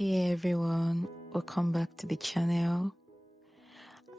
Hey everyone, welcome back to the channel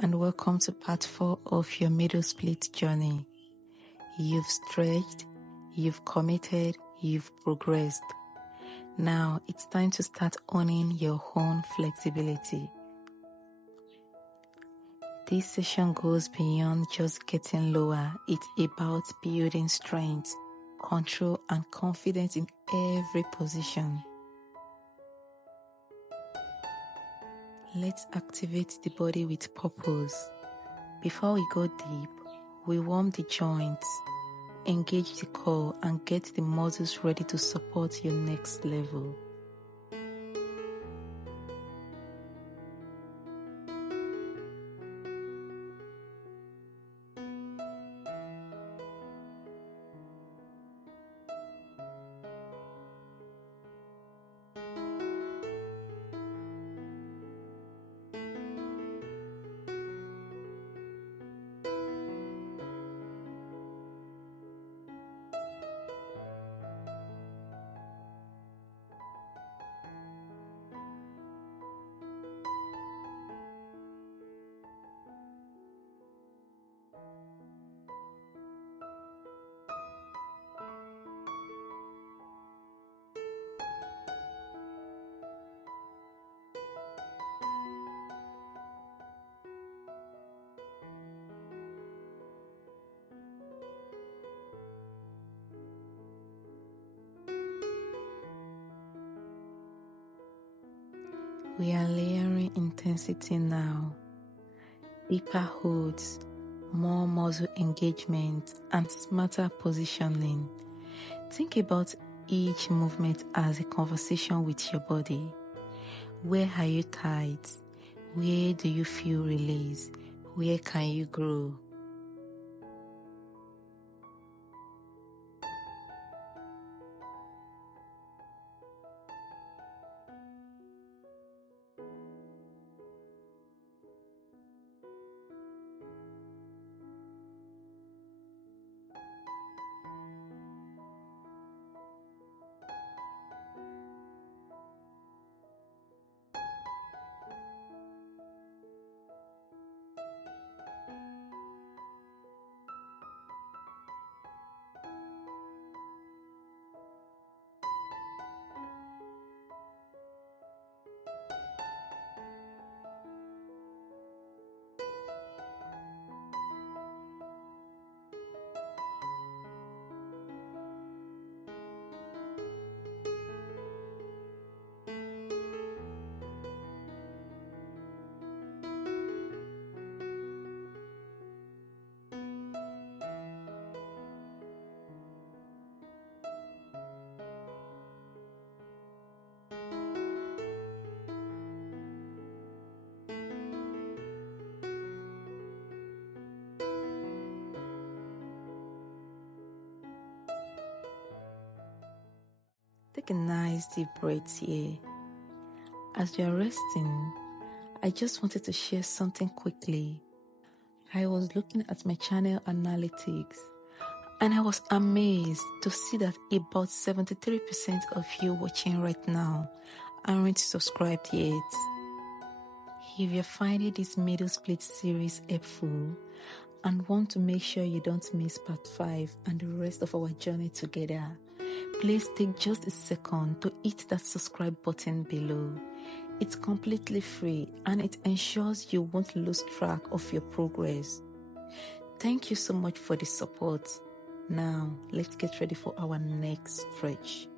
and welcome to part 4 of your middle split journey. You've stretched, you've committed, you've progressed. Now it's time to start owning your own flexibility. This session goes beyond just getting lower. It's about building strength, control and confidence in every position. Let's activate the body with purpose. Before we go deep, we warm the joints, engage the core and get the muscles ready to support your next level. We are layering intensity now. Deeper holds, more muscle engagement and smarter positioning. Think about each movement as a conversation with your body. Where are you tight? Where do you feel release? Where can you grow? Take a nice deep breath here. As you're resting, I just wanted to share something quickly. I was looking at my channel analytics and I was amazed to see that about 73% of you watching right now aren't subscribed yet. If you're finding this middle split series helpful and want to make sure you don't miss part 5 and the rest of our journey together, please take just a second to hit that subscribe button below. It's completely free and it ensures you won't lose track of your progress. Thank you so much for the support. Now, let's get ready for our next stretch.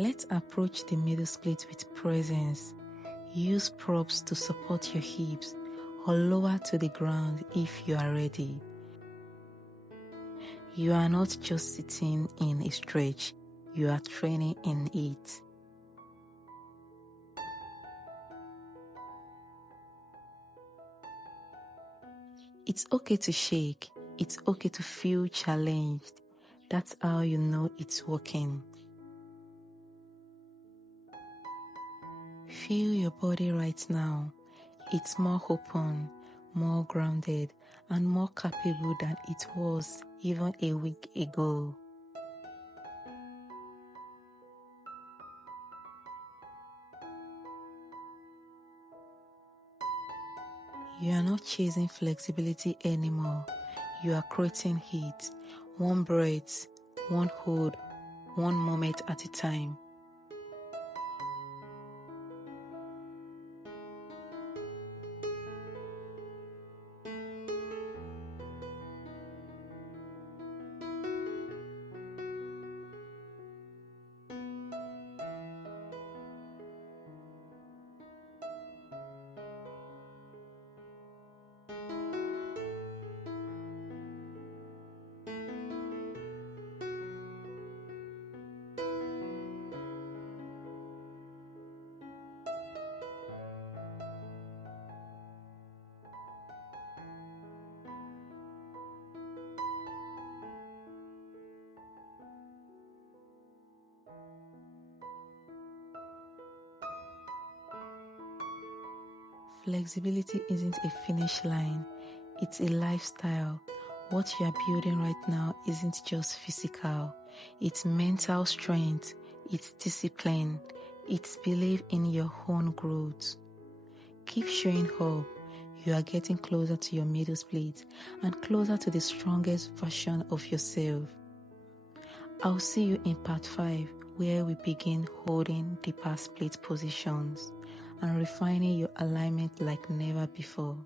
Let's approach the middle split with presence. Use props to support your hips or lower to the ground if you are ready. You are not just sitting in a stretch, you are training in it. It's okay to shake. It's okay to feel challenged. That's how you know it's working. Feel your body right now. It's more open, more grounded, and more capable than it was even a week ago. You are not chasing flexibility anymore. You are creating heat, one breath, one hold, one moment at a time. Flexibility isn't a finish line, it's a lifestyle. What you are building right now isn't just physical, it's mental strength, it's discipline, it's belief in your own growth. Keep showing up. You are getting closer to your middle split and closer to the strongest version of yourself. I'll see you in part 5, where we begin holding deeper split positions and refining your alignment like never before.